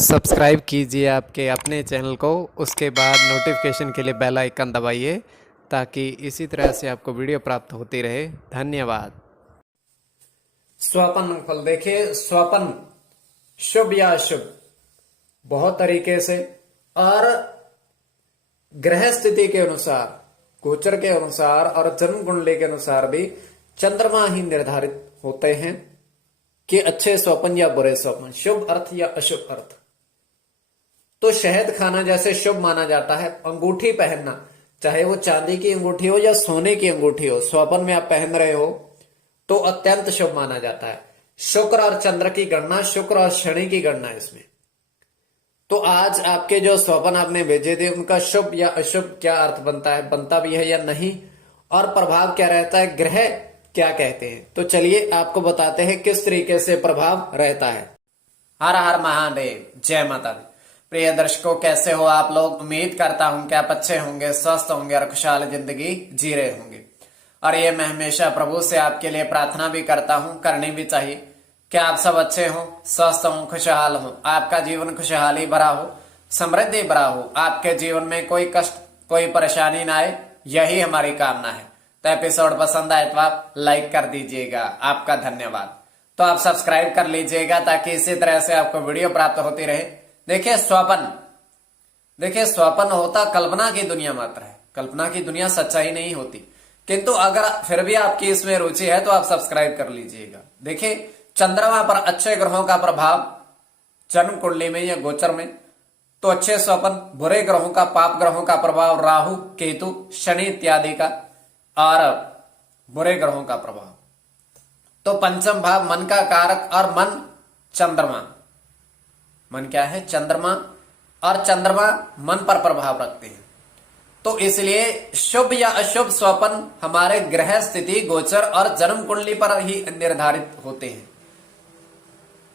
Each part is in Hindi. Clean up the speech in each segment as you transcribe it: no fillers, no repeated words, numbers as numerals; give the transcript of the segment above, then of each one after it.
सब्सक्राइब कीजिए आपके अपने चैनल को, उसके बाद नोटिफिकेशन के लिए बेल आइकन दबाइए ताकि इसी तरह से आपको वीडियो प्राप्त होती रहे। धन्यवाद। स्वपन फल देखिए, स्वपन शुभ या अशुभ बहुत तरीके से और ग्रह स्थिति के अनुसार, गोचर के अनुसार और जन्म कुंडली के अनुसार भी चंद्रमा ही निर्धारित होते हैं कि अच्छे स्वप्न या बुरे स्वप्न, शुभ अर्थ या अशुभ अर्थ। तो शहद खाना जैसे शुभ माना जाता है, अंगूठी पहनना, चाहे वो चांदी की अंगूठी हो या सोने की अंगूठी हो, स्वप्न में आप पहन रहे हो तो अत्यंत शुभ माना जाता है। शुक्र और चंद्र की गणना, शुक्र और शनि की गणना इसमें। तो आज आपके जो स्वप्न आपने भेजे थे उनका शुभ या अशुभ क्या अर्थ बनता है, बनता भी है या नहीं, और प्रभाव क्या रहता है, ग्रह क्या कहते हैं। तो चलिए आपको बताते हैं किस तरीके से प्रभाव रहता है। हर हर महादेव, जय माता दी। प्रिय दर्शकों, कैसे हो आप लोग? उम्मीद करता हूं कि आप अच्छे होंगे, स्वस्थ होंगे और खुशहाल जिंदगी जी रहे होंगे। और ये मैं हमेशा प्रभु से आपके लिए प्रार्थना भी करता हूं, करनी भी चाहिए कि आप सब अच्छे हो, स्वस्थ हो, खुशहाल हो, आपका जीवन खुशहाली भरा हो, समृद्धि भरा हो, आपके जीवन में कोई कष्ट, कोई परेशानी ना आए, यही हमारी कामना है। तो एपिसोड पसंद आए तो आप लाइक कर दीजिएगा, आपका धन्यवाद। तो आप सब्सक्राइब कर लीजिएगा ताकि इसी तरह से आपको वीडियो प्राप्त होती रहे। देखिए स्वप्न होता कल्पना की दुनिया मात्र है, कल्पना की दुनिया सच्चाई नहीं होती। किंतु अगर फिर भी आपकी इसमें रुचि है तो आप सब्सक्राइब कर लीजिएगा। देखिए चंद्रमा पर अच्छे ग्रहों का प्रभाव जन्म कुंडली में या गोचर में, तो अच्छे स्वप्न, बुरे ग्रहों का, पाप ग्रहों का प्रभाव, राहु, केतु, शनि इत्यादि का, और बुरे ग्रहों का प्रभाव। तो पंचम भाव मन का कारक, और मन चंद्रमा, मन क्या है, चंद्रमा, और चंद्रमा मन पर प्रभाव रखते हैं। तो इसलिए शुभ या अशुभ स्वप्न हमारे ग्रह स्थिति, गोचर और जन्म कुंडली पर ही निर्धारित होते हैं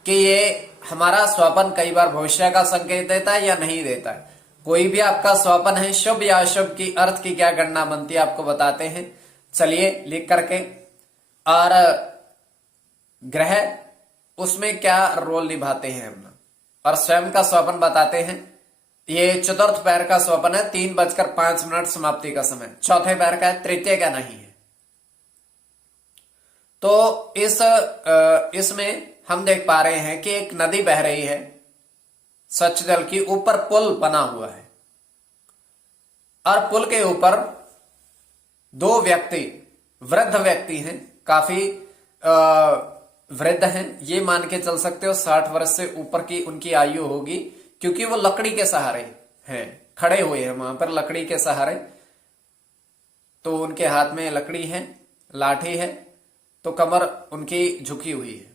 कि ये हमारा स्वप्न कई बार भविष्य का संकेत देता है या नहीं देता है। कोई भी आपका स्वप्न है, शुभ या अशुभ की अर्थ की क्या गणना बनती है आपको बताते हैं। चलिए लिख करके, और ग्रह उसमें क्या रोल निभाते हैं अपना, और स्वयं का स्वप्न बताते हैं। ये चतुर्थ पैर का स्वप्न है, 3:05 समाप्ति का समय, चौथे पैर का है, तृतीय का नहीं है। तो इसमें हम देख पा रहे हैं कि एक नदी बह रही है स्वच्छ जल की, ऊपर पुल बना हुआ है, और पुल के ऊपर दो व्यक्ति, वृद्ध व्यक्ति हैं, काफी वृद्ध हैं, ये मान के चल सकते हो 60 वर्ष से ऊपर की उनकी आयु होगी, क्योंकि वो लकड़ी के सहारे हैं, खड़े हुए हैं वहां पर लकड़ी के सहारे। तो उनके हाथ में लकड़ी है, लाठी है, तो कमर उनकी झुकी हुई है,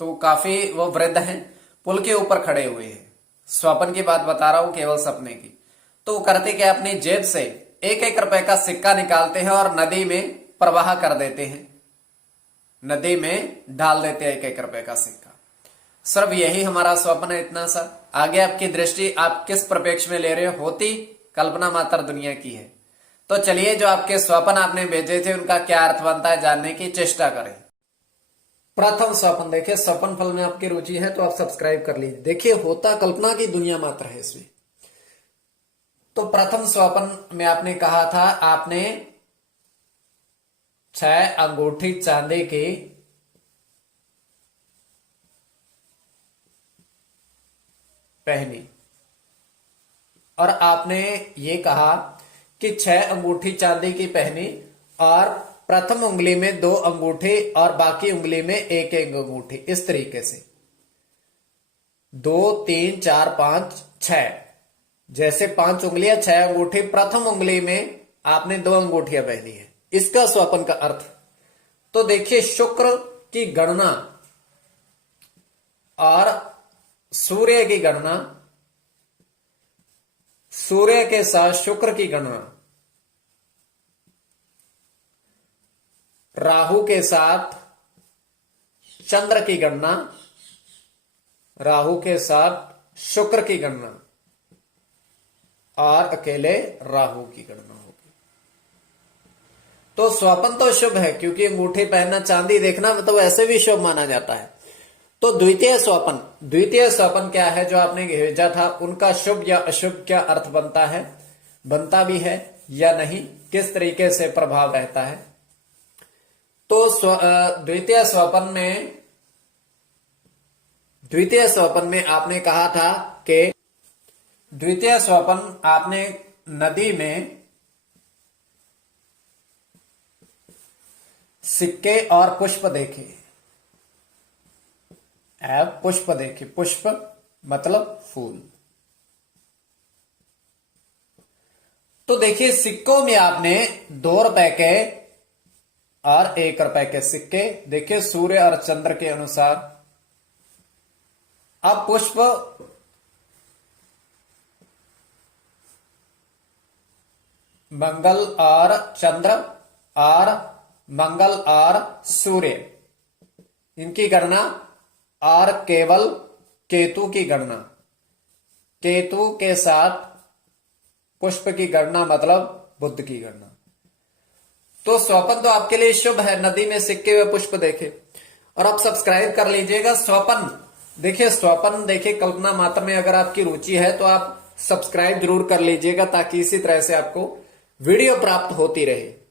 तो काफी वो वृद्ध हैं, पुल के ऊपर खड़े हुए हैं। स्वप्न की बात बता रहा हूं, केवल सपने की। तो वो करते क्या, अपनी जेब से 1-1 रुपए का सिक्का निकालते हैं और नदी में प्रवाह कर देते हैं, नदी में डाल देते हैं 1-1 रुपए का सिक्का। सिर्फ यही हमारा स्वप्न है, इतना सा। आगे आपकी दृष्टि आप किस परिप्रेक्ष्य में ले रहे हो, होती कल्पना मात्र दुनिया की है। तो चलिए जो आपके स्वप्न आपने भेजे थे उनका क्या अर्थ बनता है जानने की चेष्टा करें। प्रथम स्वप्न देखिए, स्वप्न फल में आपकी रुचि है तो आप सब्सक्राइब कर लीजिए। देखिए होता कल्पना की दुनिया मात्र है इसमें। तो प्रथम स्वप्न में आपने कहा था, आपने 6 अंगूठी चांदी की पहनी, और आपने ये कहा कि 6 अंगूठी चांदी की पहनी, और प्रथम उंगली में 2 अंगूठी और बाकी उंगली में 1-1 अंगूठी, इस तरीके से 2, 3, 4, 5, 6, जैसे 5 उंगलियां 6 अंगूठी, प्रथम उंगली में आपने 2 अंगूठियां पहनी है। इसका स्वप्न का अर्थ तो देखिए, शुक्र की गणना और सूर्य की गणना, सूर्य के साथ शुक्र की गणना, राहु के साथ चंद्र की गणना, राहु के साथ शुक्र की गणना, और अकेले राहु की गणना होगी। तो स्वप्न तो शुभ है, क्योंकि अंगूठी पहनना, चांदी देखना तो वैसे भी शुभ माना जाता है। तो द्वितीय स्वपन क्या है जो आपने भेजा था, उनका शुभ या अशुभ क्या अर्थ बनता है, बनता भी है या नहीं, किस तरीके से प्रभाव रहता है। तो द्वितीय स्वपन में आपने कहा था कि द्वितीय स्वपन आपने नदी में सिक्के और पुष्प देखे, पुष्प देखे, पुष्प मतलब फूल। तो देखिए सिक्कों में आपने 2 रुपए के और 1 रुपए के सिक्के देखिए सूर्य और चंद्र के अनुसार। अब पुष्प मंगल और चंद्र और मंगल और सूर्य, इनकी गणना, और केवल केतु की गणना, केतु के साथ पुष्प की गणना मतलब बुध की गणना। तो स्वपन तो आपके लिए शुभ है, नदी में सिक्के हुए पुष्प देखे। और आप सब्सक्राइब कर लीजिएगा। स्वपन देखिए कल्पना मात्र में अगर आपकी रुचि है तो आप सब्सक्राइब जरूर कर लीजिएगा, ताकि इसी तरह से आपको वीडियो प्राप्त होती रहे।